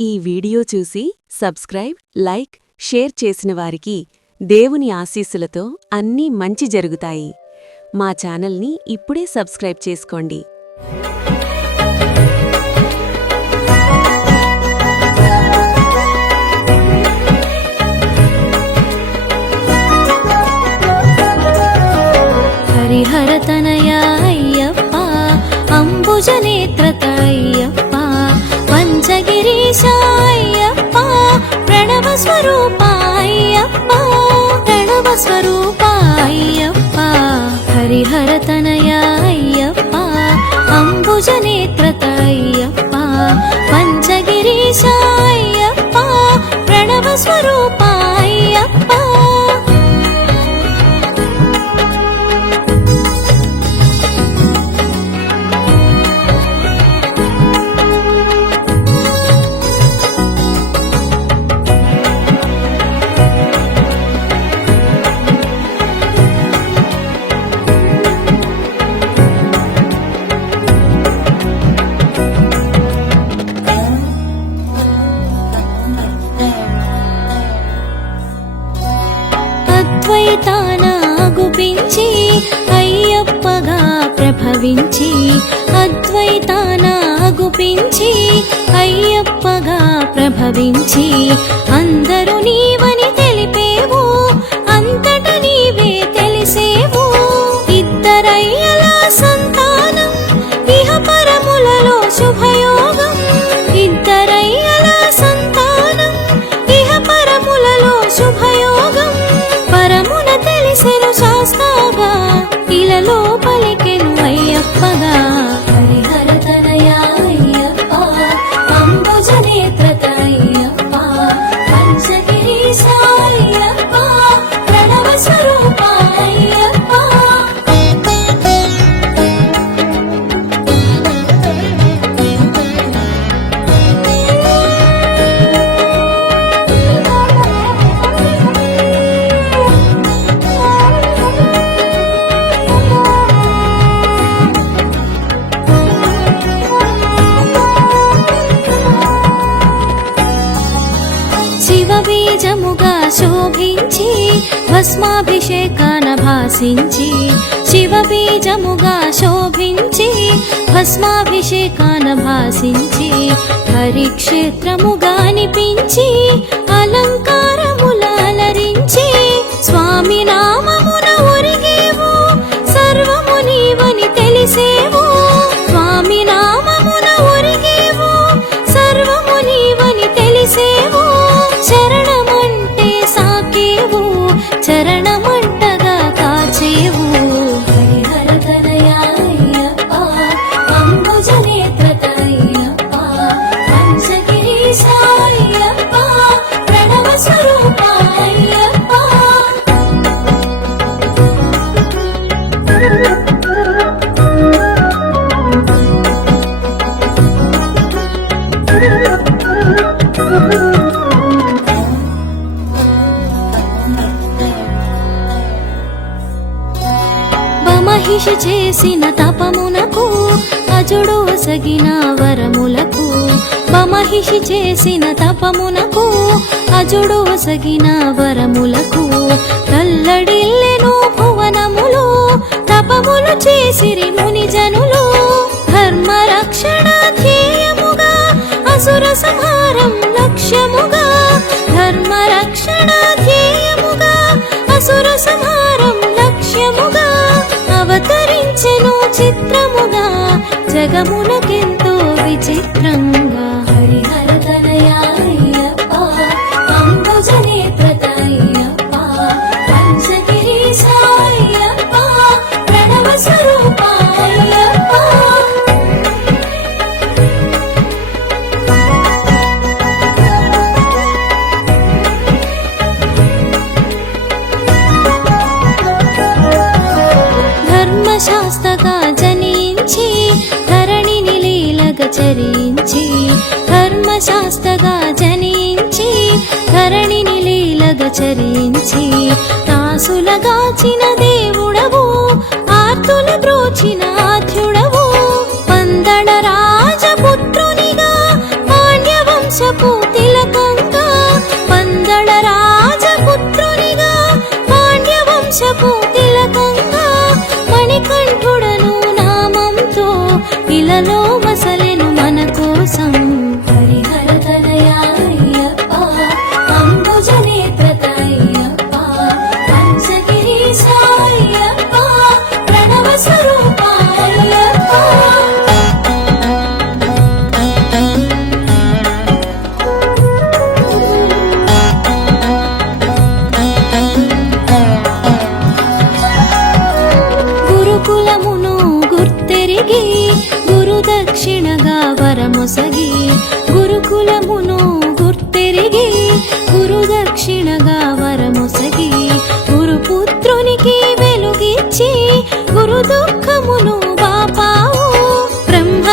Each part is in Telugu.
ఈ వీడియో చూసి సబ్స్క్రైబ్, లైక్, షేర్ చేసిన వారికి దేవుని ఆశీస్సులతో అన్నీ మంచి జరుగుతాయి. మా ఛానల్ని ఇప్పుడే సబ్స్క్రైబ్ చేసుకోండి. హరిహరతనయ అయ్యప్ప, అంబుజనేత్రత అయ్యప్ప, పంచగిరీశ అయ్యప్ప, ప్రణవ స్వరూప అయ్యప్ప, ప్రణవ స్వరూప అయ్యప్ప. హరిహరతనయ అయ్యప్ప, అంబుజనేత్రత అయ్యప్ప, పంచగిరీశ అయ్యప్ప, ప్రణవ స్వరూప అయ్యప్ప. అద్వైతానాగుపించి అయ్యప్పగా ప్రభవించి, అద్వైతానాగుపించి అయ్యప్పగా ప్రభవించి, అందరూ నీవని తెలిపేవు, అంతట నీవే తెలిసేవు. ఇద్దరయ్యల సంతానం ఇహ పరములలో శుభయోగం, ఇద్దరయ్యల సంతానం ఇహ పరములలో శుభయోగం. పరమున తెలిసెను శాస్త్రగా, ఇలలో పలికెను అయ్యప్పగా. హరిహరతనయ అయ్యప్ప, అంబుజనేత్రత అయ్యప్ప, పంచగిరీశ అయ్యప్ప, ప్రణవ స్వరూప అయ్యప్ప. శివబీజముగా శోభించి భస్మాభిషేకాన భాసించి, శివబీజముగా శోభించి భస్మాభిషేకాన భాసించి, హరిక్షేత్రముగా అనిపించి అలంకారముల అలరించి, స్వామి నామమున ఒరిగేవు, సర్వము నీవని తెలిసేవు. స్వామి నామమున ఒరిగేవు, సర్వము నీవని తెలిసేవు. శరణమంటే సాకేవు, చరణమంటగా కాచేవు. హరిహరతనయ అయ్యప్ప, అంబుజనేత్రత అయ్యప్ప, పంచగిరీశ అయ్యప్ప, ప్రణవ స్వరూప అయ్యప్ప. మహిషి చేసిన తపమునకు అజుడు ఒసగిన వరములకు, మహిషి చేసిన తపమునకు అజుడు ఒసగిన వరములకు, తల్లడిల్లెను భువనములు తపములు చేసిరి మునిజనులు. ధర్మరక్షణ ధ్యేయముగా అసుర సంహారం లక్ష్యముగా, ధర్మరక్షణ ధ్యేయముగా అసుర సంహారం లక్ష్యముగా, అవతరించెను చిత్రముగా జగమునకెంతో విచిత్రంగా. హరిహరతనయ అయ్యప్ప, అంబుజనేత్రత అయ్యప్ప, పంచగిరీశ అయ్యప్ప, ప్రణవ స్వరూప అయ్యప్ప. ధర్మశాస్త్రగా జనించి ధరణిని లీలగా చరించి, ధర్మశాస్త్రగా జనించి ధరణిని లీలగా చరించి, దాసులగాచిన దేవుడవు, ఆర్తుల బ్రోచిన ఆద్యుడవు, పందడ రాజపుత్రునిగా పాండ్యవంశపు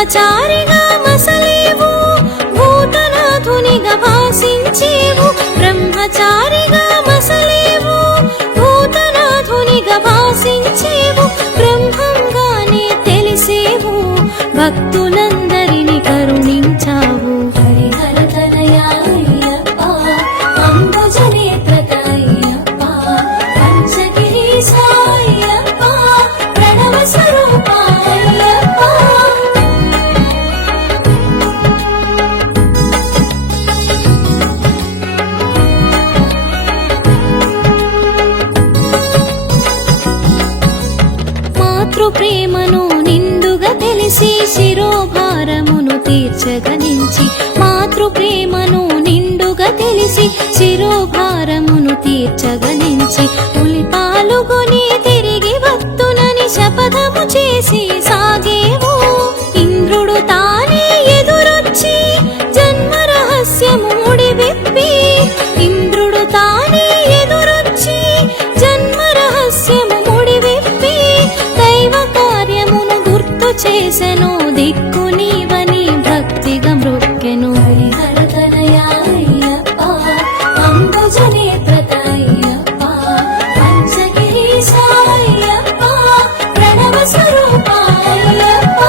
బ్రహ్మచారిగా మసలేవు, భూతనాథునిగా భాసించేవు. బ్రహ్మచారిగా మసలేవు, భూతనాథునిగా భాసించేవు. బ్రహ్మంగానే తెలిసేవు, భక్తులందరిని కరుణించావు. హరిహర తనయా అయ్యప్ప, అంబుజనేత్ర అయ్యప్ప, పంచగిరీశ అయ్యప్ప, ప్రణవ స్వరూప అయ్యప్ప. మాతృ ప్రేమను నిండుగా తెలిసి శిరోభారమును తీర్చగనించి, మాతృ ప్రేమను నిండుగా తెలిసి శిరోభారమును తీర్చగనించి, పులి పాలుగొని తిరిగి వత్తునని శపథము చేసి సాగేవు. ఇంద్రుడు తానే ఎదురొచ్చి జన్మ రహస్యము ముడివిప్పి, ఇంద్రుడు తానే ఎదురొచ్చి జన్మ రహస్యము ముడివిప్పి, దైవ కార్యమును గుర్తు చేసెను, దిక్కు నీవని భక్తిగా మ్రొక్కెను. హరిహర తనయా అయ్యప్ప, అంబుజనేత్ర అయ్యప్ప, పంచగిరీశ అయ్యప్ప, ప్రణవ స్వరూప అయ్యప్ప.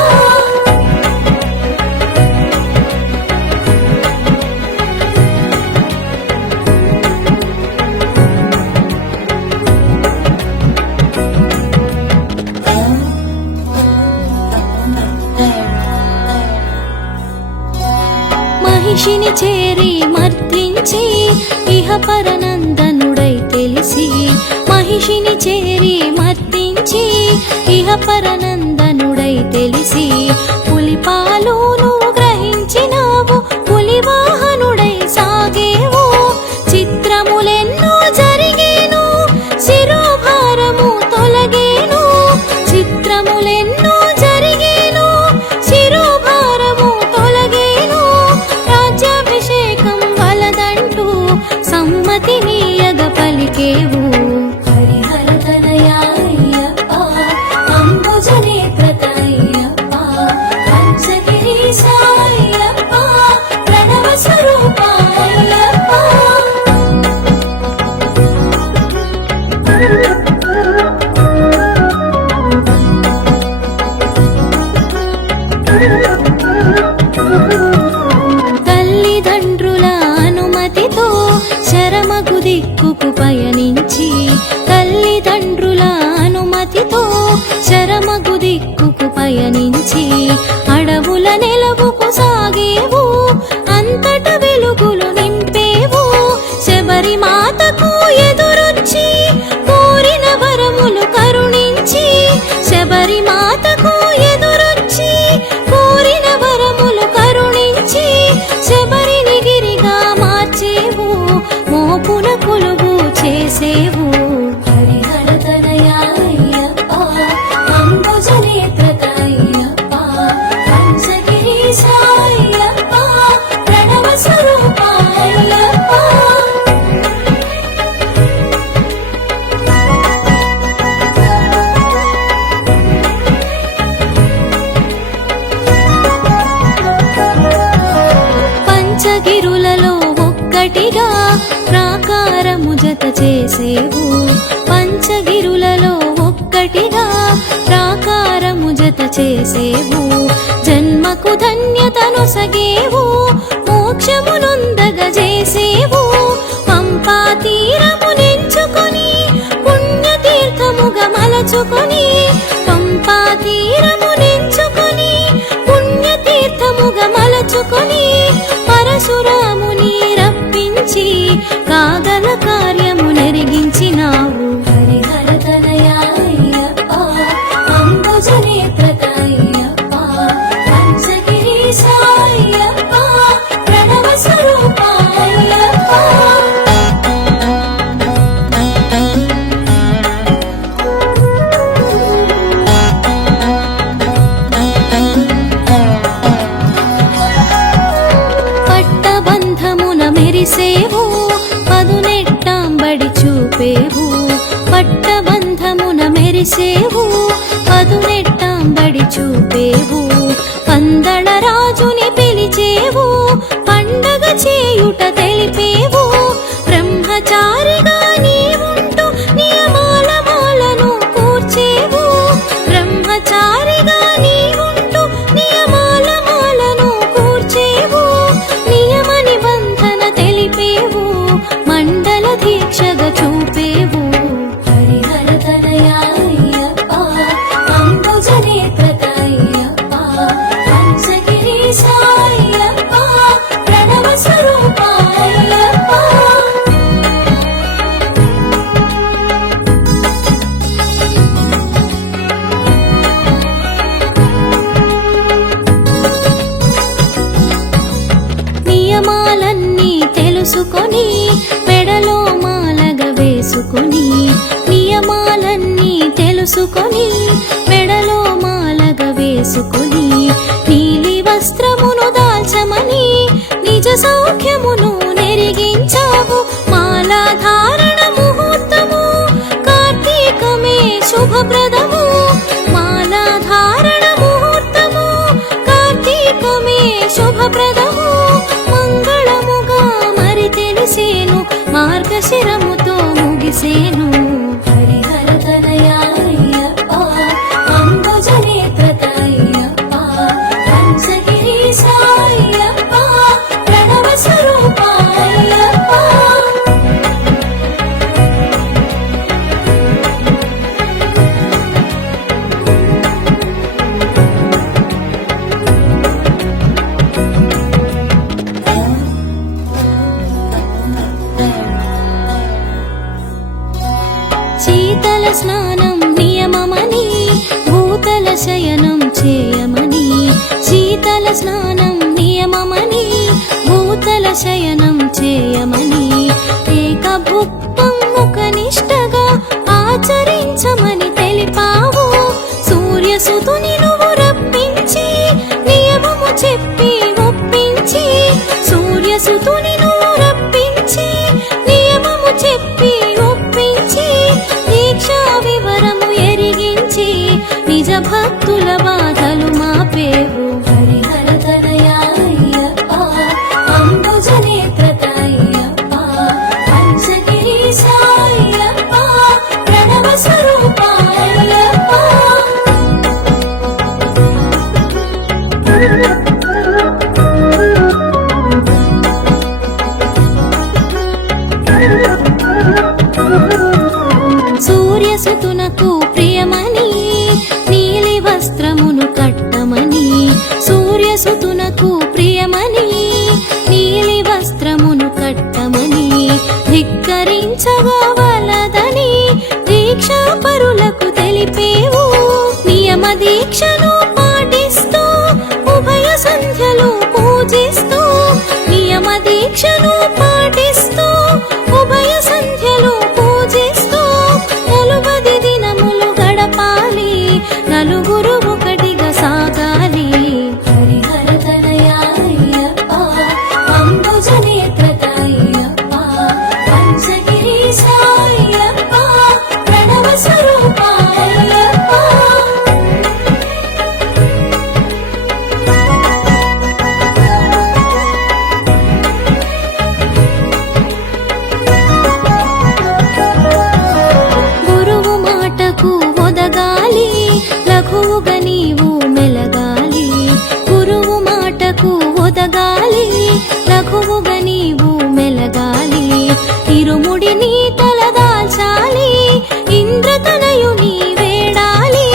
మహిషిని చేరి మర్దించి ఇహ పరనందనుడై తెలిసి, మహిషిని చేరి మర్దించి ఇహ పరనందనుడై తెలిసి, పులిపాలు నువ్వు గ్రహించినావు, పులివాహనుడై సాగేవు. చిత్రములెన్నో జరిగేను, శిరోభారము తొలగేను. చిత్రములెన్నో జరిగేను, శిరోభారము తొలగేను. రాజ్యాభిషేకం వలదంటూ సమ్మతి నీయగ పలికేవు. హరిహర తనయా అయ్యప్ప, అంబుజనేత్ర అయ్యప్ప, పంచగిరీశ అయ్యప్ప, ప్రణవ స్వరూప అయ్యప్ప. తల్లిదండ్రుల అనుమతితో శరమగు దిక్కుకు పయనించి, తల్లిదండ్రుల అనుమతితో శరమగు దిక్కుకు పయనించి, అడవుల నెలవుకు సాగేవు, అంతట వెలుగులు నింపేవు. శబరి మాతకు ఎదురొచ్చి కోరిన వరములు కరుణించి, శబరి మాతకు ఎదురొచ్చి కోరిన వరములు కరుణించి, శబరిని గిరిగా మార్చేవు, మోపున కొలువు చేసేవు. హరిహర తనయా అయ్యప్ప, అంబుజనేత్ర అయ్యప్ప, పంచగిరీశ అయ్యప్ప, ప్రణవ స్వరూప అయ్యప్ప. పంచగిరులలో ఒక్కటిగా ప్రాకారము జత చేసేవు, పంచగిరులలో ఒక్కటిగా ప్రాకారము జత చేసేవు. జన్మకు ధన్యతను సగేవు, మోక్షమునొందగ చేసేవు. పంపా తీరము నెంచుకొని పుణ్యతీర్థముగా మలచుకొని, పంపా తీరము నెంచుకొని పుణ్యతీర్థముగా మలచుకొని, పరశురాముని రప్పించి కాగల కార్యము నెరిగించినావు. హరిహర తనయా అయ్యప్ప, అంబుజనేత్ర అయ్యప్ప, పంచగిరీశ అయ్యప్ప, ప్రణవ స్వరూప అయ్యప్ప. పట్టబంధమున మెరిసేవు, పదునెట్టాంబడి చూపేవు. పట్టబంధమున మెరిసేవు, పదునెట్టాంబడి చూపేవు. చేయుట తెలిపేవు బ్రహ్మచారిగా నీవుంటూ నియమాల మాలను కూర్చేవు బ్రహ్మచారిగా నీవుంటూ నియమాల మాలను కూర్చేవు నియమ నిబంధన తెలిపేవు మండల దీక్షగా చూపేవు హరిహర తనయా అయ్యప్ప అంబుజ నేత్ర అయ్యప్ప పంచగిరీశ అయ్యప్ప ప్రణవ స్వరూప అయ్యప్ప నియమాలన్నీ తెలుసుకొని మెడలో మాలగా వేసుకొని నియమాలన్నీ తెలుసుకొని మెడలో మాలగా వేసుకొని నీలి వస్త్రమును దాల్చమని నిజ సౌఖ్యమును నెరిగించావు మాలాధారణ ముహూర్తము కార్తీకమే శుభప్రదము మాలాధారణ ముహూర్తము కార్తీకమే శుభప్రదము మంగళముగా మరి తెలిసేను మార్గశిరముతో ముగిసేను హరిహర తనయా అయ్యప్ప అంబుజ నేత్ర అయ్యప్ప పంచగిరీశ అయ్యప్ప ప్రణవ స్వరూప అయ్యప్ప శీతల స్నానం నియమమని భూతల శయనం చేయమని శీతల స్నానం నియమమని భూతల శయనం చేయమని ఏకభుక్తం ముఖనిష్టగా ఆచరించమని తెలిపావు సూర్యసుతుని నువ్వు రప్పించి నియమము చెప్పి ఒప్పించి సూర్యసుతుని నువ్వు రప్పించి నియమము చెప్పి ఒప్పించి దీక్షా వివరము ఎరిగించి నిజ భక్తుల బాధలు మాపేవు హరిహర తనయా అయ్యప్ప అంబుజ నేత్ర అయ్యప్ప పంచగిరీశ అయ్యప్ప ప్రణవ స్వరూప అయ్యప్ప సూర్యసుతునకు ప్రియమని నీలి వస్త్రమును కట్టమని సూర్యసుతునకు ప్రియమని నీలి వస్త్రమును కట్టమని ధిక్కరించగా వలదని దీక్షా పరులకు తెలిపేవు నియమ దీక్షను పాటిస్తూ ఉభయ సంధ్యలు పూజిస్తూ నియమ దీక్షను పాటిస్తూ ఉభయ సంధ్యలు పూజిస్తూ 40 దినములు గడపాలి నలుగురు ఒకటిగా సాగాలి హరిహర తనయా అయ్యప్ప అంబుజ నేత్ర అయ్యప్ప పంచగిరీశ అయ్యప్ప ప్రణవ స్వరూప అయ్యప్ప గురువు మాటకు ఒదగాలి లఘువుగా నీవు మెలగాలి గురువు మాటకు ఒదగాలి లఘువుగా నీవు మెలగాలి ఇరుముడిని తలదాల్చాలి ఇంద్రతనయుని వేడాలి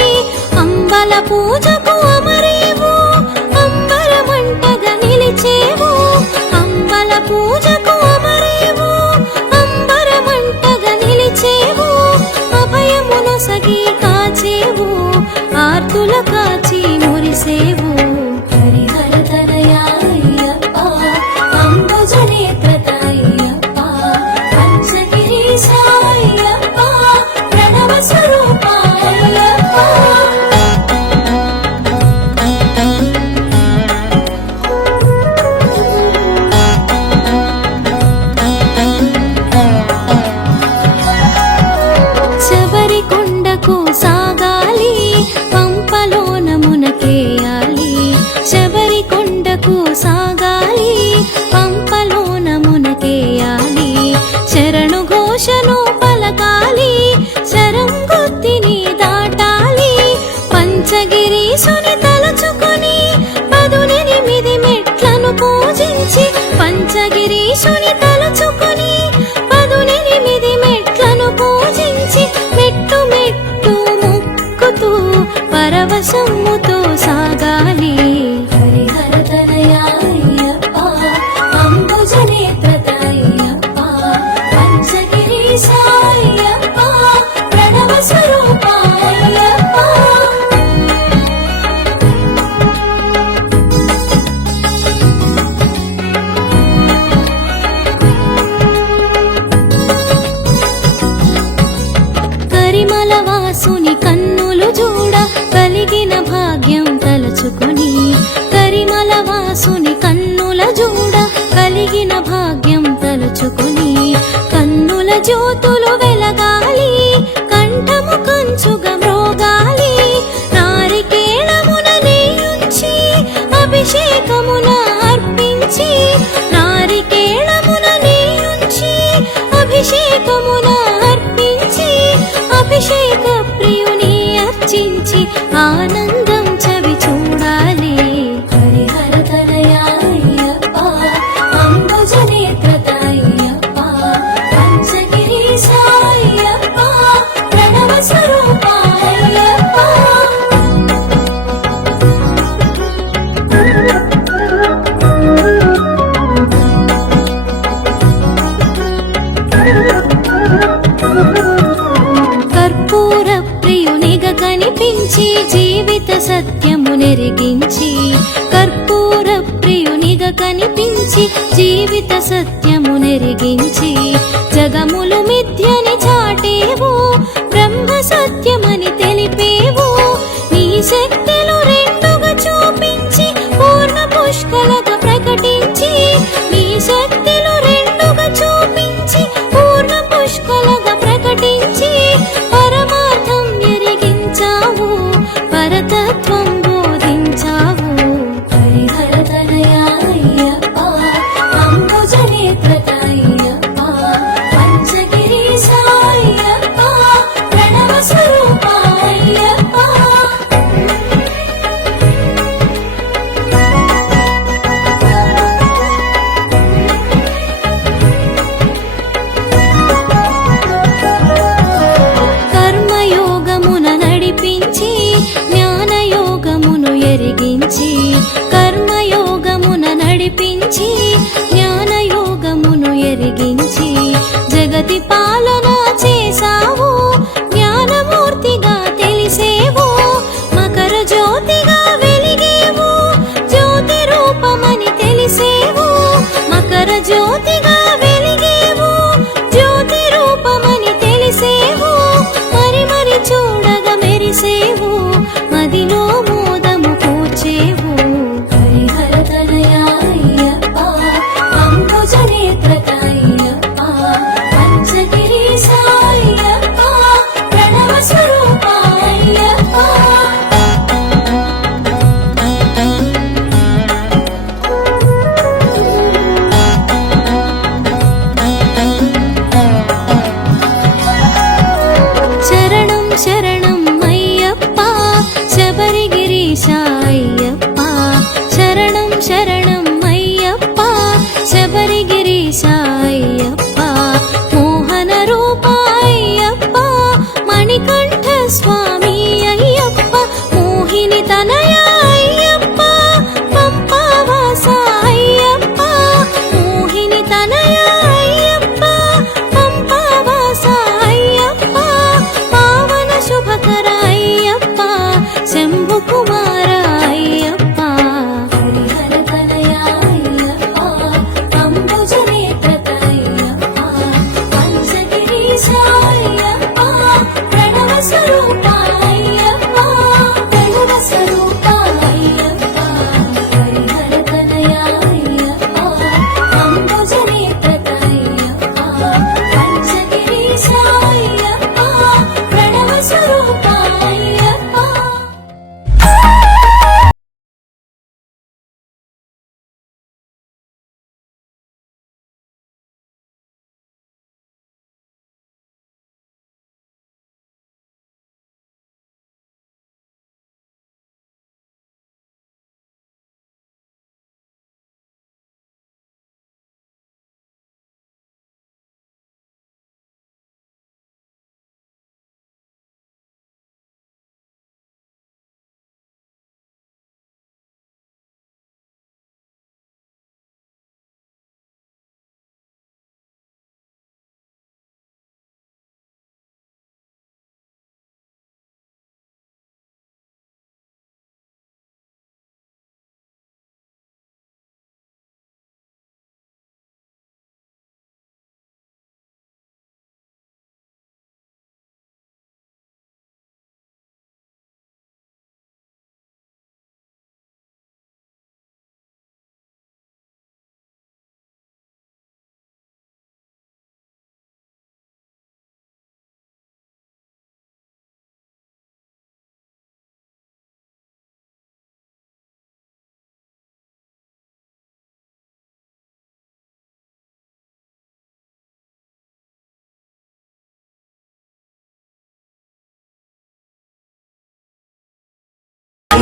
అంబల పూజకు అమరేవు అంబరమంటగా నిలిచేవు అంబల పూజకు అమరేవు అంబరమంటగా నిలిచేవు అభయమును సగి కాచేవు ఆర్తుల కాచి మురిసేవు హరిహర తనయా అయ్యప్ప అంబుజ నేత్ర అయ్యప్ప పంచగిరీశ అయ్యప్ప ప్రణవ స్వరూప అయ్యప్ప సాగాలి పంపలోన పంచగిరీశుని తలుచుకొని 18 మెట్లను పూజించి మెట్టు మెట్టు మొక్కుతూ పరవశముతో సాగాలి. హరిహర తనయ అయ్యప్ప అంబుజనేత్ర అయ్యప్ప పంచగిరీశ అయ్యప్ప ప్రణవ స్వరూప అయ్యప్ప. కరిమల వాసుని కన్నులు చూడ కలిగిన భాగ్యం తలుచుకొని కరిమల వాసుని కన్నుల చూడ కలిగిన భాగ్యం తలుచుకొని కన్నుల జ్యోతులు వెలగాలి కంఠము కంచుగా మ్రోగాలి. నారికేళమున నెయ్యుంచి అభిషేకమున అర్పించి నారికేళమున నెయ్యుంచి అభిషేకమున అర్పించి అభిషేక ప్రియుని అర్చించి ఆనందం చవి చూడాలి. హరిహర తనయ అయ్యప్ప అంబుజనేత్ర అయ్యప్ప పంచగిరీశ అయ్యప్ప ప్రణవ స్వరూప అయ్యప్ప. కర్పూర ప్రియునిగా కనిపించి జీవిత సత్యము నెరిగించి కర్పూర ప్రియునిగా కనిపించి జీవిత సత్యము నెరిగించి జగములు మిథ్యని చాటేవు బ్రహ్మ సత్యమని తెలిపేవు. నీ శక్తులు రెండుగా చూపించి పూర్ణ పుష్కలగా ప్రకటించి నీ శక్తులు రెండుగా చూపించి పూర్ణ పుష్కలగా ప్రకటించి పరమార్థం ఎరిగించావు పరతత్వం బోధించావు. హరిహర తనయ అయ్యప్ప అంబుజనేత్ర అయ్యప్ప పంచగిరీశ అయ్యప్ప ప్రణవ స్వరూప అయ్యప్ప. కర్మయోగమున నడిపించి జ్ఞానయోగమును ఎరిగించి కర్మయోగమున నడిపించి జ్ఞానయోగమును ఎరిగించి జగతి పాలన చేసావు జ్ఞానమూర్తిగా తెలిసేవు. మకర జ్యోతిగా వెలిగేవు జ్యోతి రూపమని తెలిసేవు. మకర జ్యోతిగా వెలిగేవు జ్యోతి రూపమని తెలిసేవు. మరి మరి చూడగా మెరిసేవు మదిలో మోదము కూర్చేవు. హరిహర తనయ అయ్యప్ప అంబుజనేత్ర అయ్యప్ప పంచగిరీశ అయ్యప్ప ప్రణవ స్వరూప అయ్యప్ప. శరణం శరణం అయ్యప్ప శబరిగిరీశ అయ్యప్ప శరణం శరణం అయ్యప్ప శబరిగిరీశ అయ్యప్ప మోహన రూప అయ్యప్ప మణికంఠ స్వామి అయ్యప్ప మోహిని తనయ అయ్యప్ప పంపావాస అయ్యప్ప మోహిని తనయ అయ్యప్ప పంపావాస అయ్యప్ప పావన శుభకర అయ్యప్ప శంభు కుమార అయ్యప్ప. హరిహర తనయ అయ్యప్ప అంబుజనేత్ర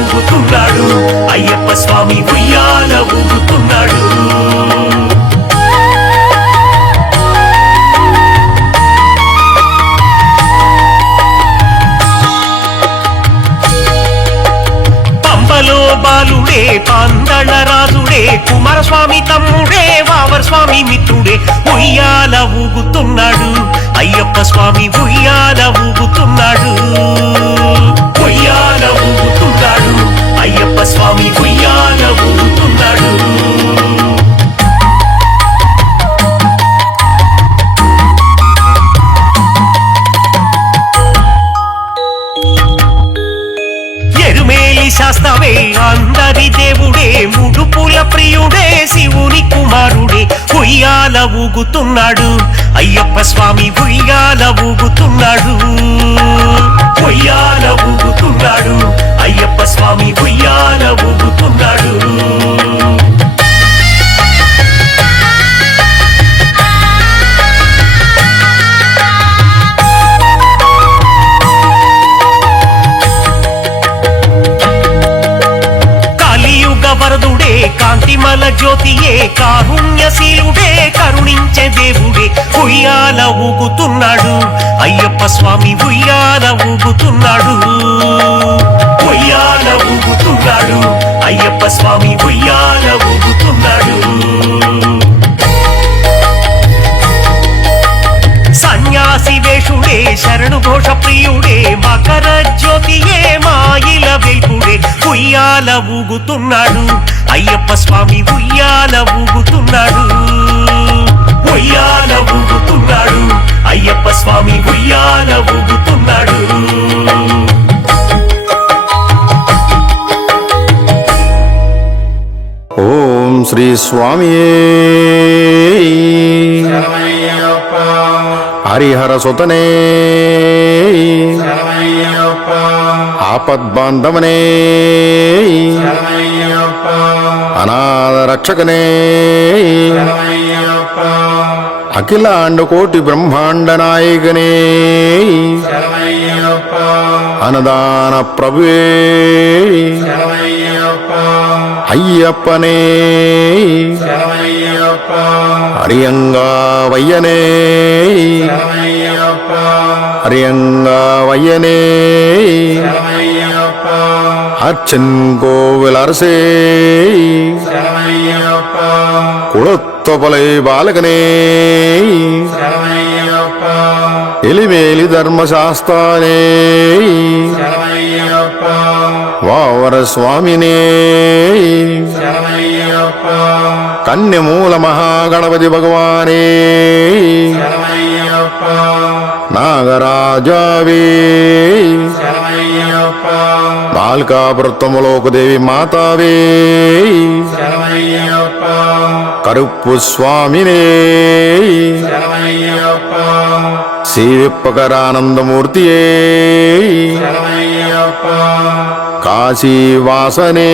ఊగుతున్నాడు అయ్యప్ప స్వామి ఉయ్యాల ఊగుతున్నాడు పంబలో బాలుడే పందళ రాజుడే కుమారస్వామి తమ్ముడే వావర్ స్వామి మిత్రుడే ఉయ్యాల ఊగుతున్నాడు అయ్యప్ప స్వామి ఉయ్యాల ఊగుతున్నాడు ఉయ్యాల ఊగుతున్నాడు అయ్యప్ప స్వామి ఉయ్యాల ఊగుతున్నాడు ఎరుమేలి శాస్త్రవే అందరి దేవుడే ముడుపుల ప్రియుడే శివుని కుమారుడే ఉయ్యాల ఊగుతున్నాడు అయ్యప్ప స్వామి ఉయ్యాల ఊగుతున్నాడు ఉయ్యాల ఊగుతున్నాడు అయ్యప్ప స్వామి ఉయ్యాల ఊగుతున్నాడు వరదుడే కాంతిమల జ్యోతియే కారుణ్యశీలుడే కరుణించే దేవుడే ఉయ్యాల ఊగుతున్నాడు అయ్యప్ప స్వామి ఉయ్యాల ఊగుతున్నాడు ఉయ్యాల ఊగుతున్నాడు అయ్యప్ప స్వామి ఉయ్యాల ఊగుతున్నాడు సన్యాసి వేషుడే శరణు ఘోష ప్రియుడే మకర జ్యోతియే మాయిల వెల్పుడే ఉయ్యాల ఊగుతున్నాడు అయ్యప్ప స్వామి ఉయ్యాల ఊగుతున్నాడు ఉయ్యాల ఊగుతున్నాడు అయ్యప్ప స్వామి ఉయ్యాల ఊగుతున్నాడు ఓం శ్రీ స్వామియే హరిహర సుతనే ఆపద్బాంధవనే అనాథ రక్షకనే అఖిలాండ కోటి బ్రహ్మాండ నాయకనే అన్నదాన ప్రభువే అయ్యప్పనే హరియంగా వయ్యనే హరియంగా వయ్యనే అచ్చన్ కోవిలరసే కుళొత్తొపలై బాలకనే ఎలిమేలి ధర్మశాస్త్రానే వావర స్వామినే కన్యమూల మహాగణపతి భగవానే నాగరాజావే బాల్కాపురత్తములోకదేవి మాతావే కరుప్పు స్వామినే శ్రీవిప్పకరానందమూర్తియే కాశీవాసనే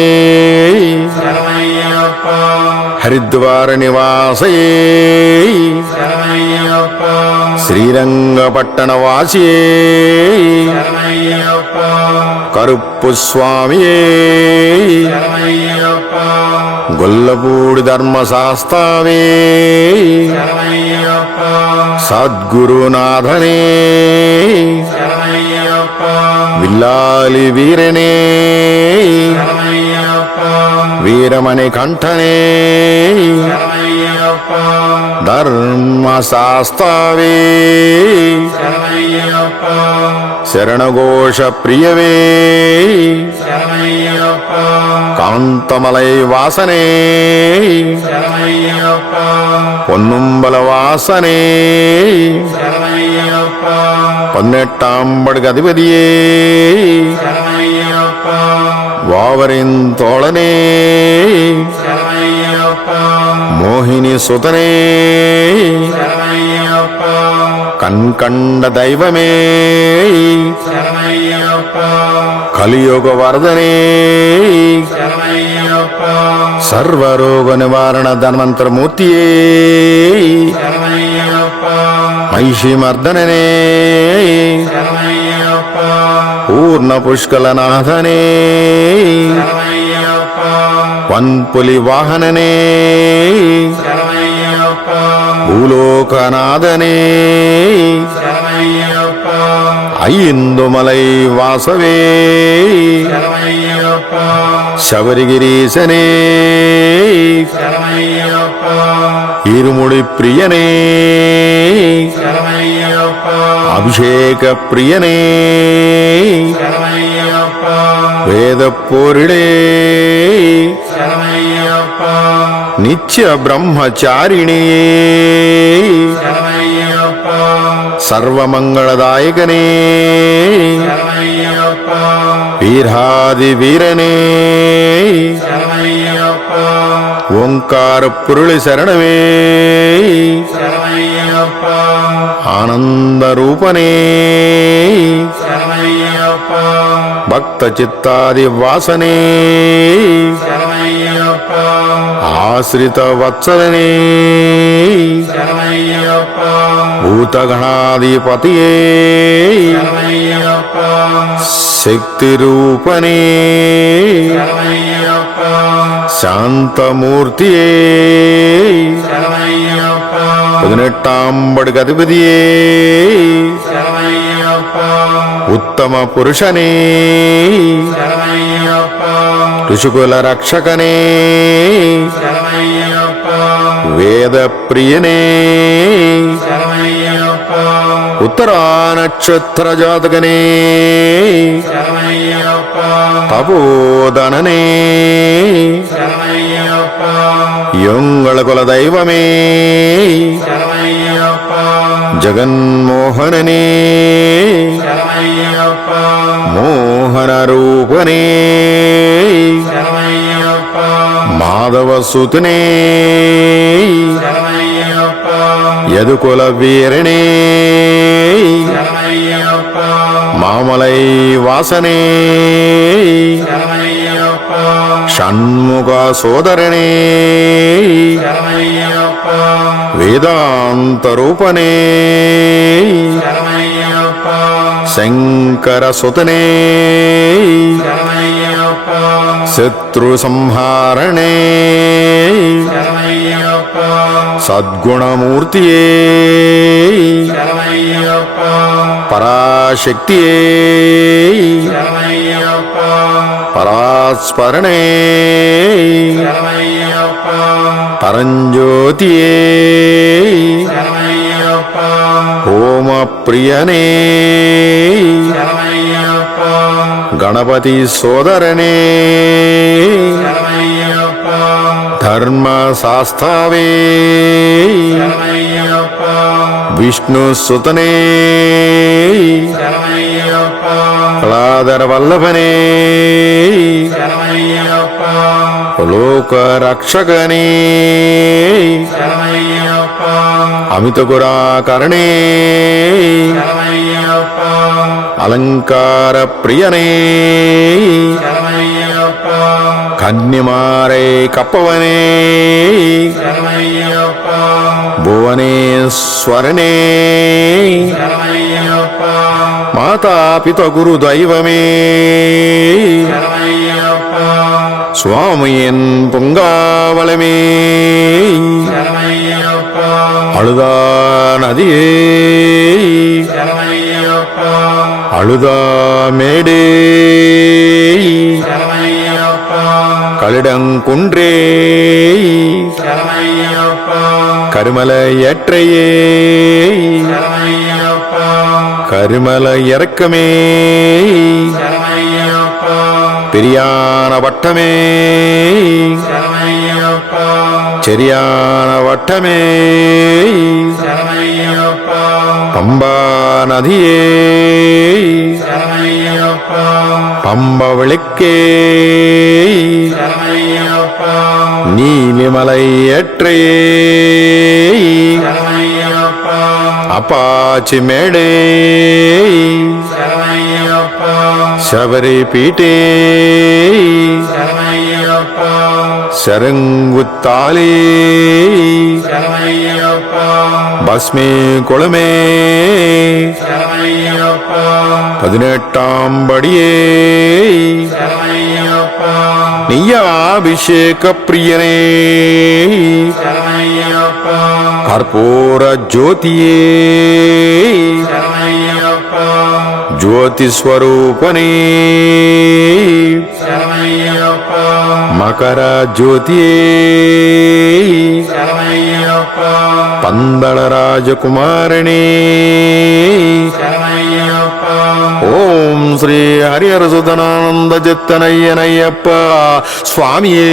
హరిద్వార నివాసయే శ్రీరంగపట్టణ వాసియే కరుప్పు స్వామియే గొల్లపూడి ధర్మశాస్త్రావే సద్గురునాథనే విల్లాలి వీరనే వీరమణి కంఠనే ధర్మశాస్త్రావే శరణఘోష ప్రియవే కాంతమలై వాసనే పొన్నుంబల వాసనే పొన్నెట్టాంబడికి అధిపతియే వావరింతోళనే మోహిని సుతనే కన్కండ దైవమే కలియుగ వరదనే సర్వరోగ నివారణ ధన్వంతరమూర్తియే మహిషి మర్దననే పూర్ణ పుష్కలనాథనే వన్పులి వాహననే భూలోకనాథనే ஐந்துமலை வாசவே சபரிகிரீசனே இருமுடி பிரியனே அபிஷேக பிரியனே வேதப்போரிடே நித்ய பிரம்மச்சாரிணே சர்வமங்களதாயகனே வீராதி வீரனே ஓங்கார பொருளை சரணமே ஆனந்த ரூபனே பக்த சித்தாதி வாசனே ஆசிரித வத்சலனே பூதகணாதிபதியே சக்தி ரூபனே சாந்தமூர்த்தியே 18ஆம் படுகு அதிபதியே உத்தம புருஷனே ಋಷಿಕುಲ ರಕ್ಷಕನೇ ವೇದ ಪ್ರಿಯನೇ ಉತ್ತರ ನಕ್ಷತ್ರ ಜಾತಕನೇ ತಪೋದನನೇ ಯೊಂಗಳ ಕುಲ ದೈವಮೇ ಜಗನ್ಮೋಹನನೇ ಮೋಹನ ರೂಪನೇ ಮಾಧವ ಸುತನೇ ಯದುಕುಲ ವೀರನೇ ಮಾಮಲೈ ವಾಸನೇ ಷಣ್ಮುಖ ಸೋದರನೇ ವೇದಾಂತ ರೂಪನೇ ಶಂಕರ ಸುತನೇ ಶತ್ರು ಸಂಹಾರಣೆ ಸದ್ಗುಣಮೂರ್ತಿಯೇ ಪರಾಶಕ್ತಿಯೇ ಪರಾಸ್ಮರಣೆ ಪರಂಜ್ಯೋತಿಯೇ ಓಮ ಪ್ರಿಯನೇ ಗಣಪತಿ ಸೋದರನೇ ಧರ್ಮಶಾಸ್ತಾವೇ ವಿಷ್ಣು ಸುತನೇ ಕಲಾಧರ ವಲ್ಲಭನೇ ಲೋಕ ರಕ್ಷಕನೇ ಅಮಿತ ಗುರಾಕರಣೇ ಅಲಂಕಾರ ಪ್ರಿಯನೇ ಕನ್ಯಮಾರೈ ಕಪ್ಪವನೇ ಭುವನೇಶ್ವರನೇ ಮಾತಾಪಿತ ಗುರು ದೈವಮೇ சுவாமியின் பொங்காவளமே அழுதா நதியே அழுதா மேடே கலிடங்குன்றே கருமல ஏற்றையே கருமல இறக்கமே பெரியான வட்டமே செரியான வட்டமே பம்பா நதியே பம்ப விளக்கே நீலிமலை ஏற்றையே అపాచి మేడే శబరి పీటే శరంగుత్తాలే భస్మే కుళమే 18ஆம் படியே நீயாபிஷேக பிரியனே கற்பூர ஜோதியே జ్యోతి స్వరూపనే మకర జ్యోతియే పందళ రాజకుమారిణే ఓం శ్రీ హరిహరసుధనానంద జత్తనయ్యనయ్యప్ప స్వామియే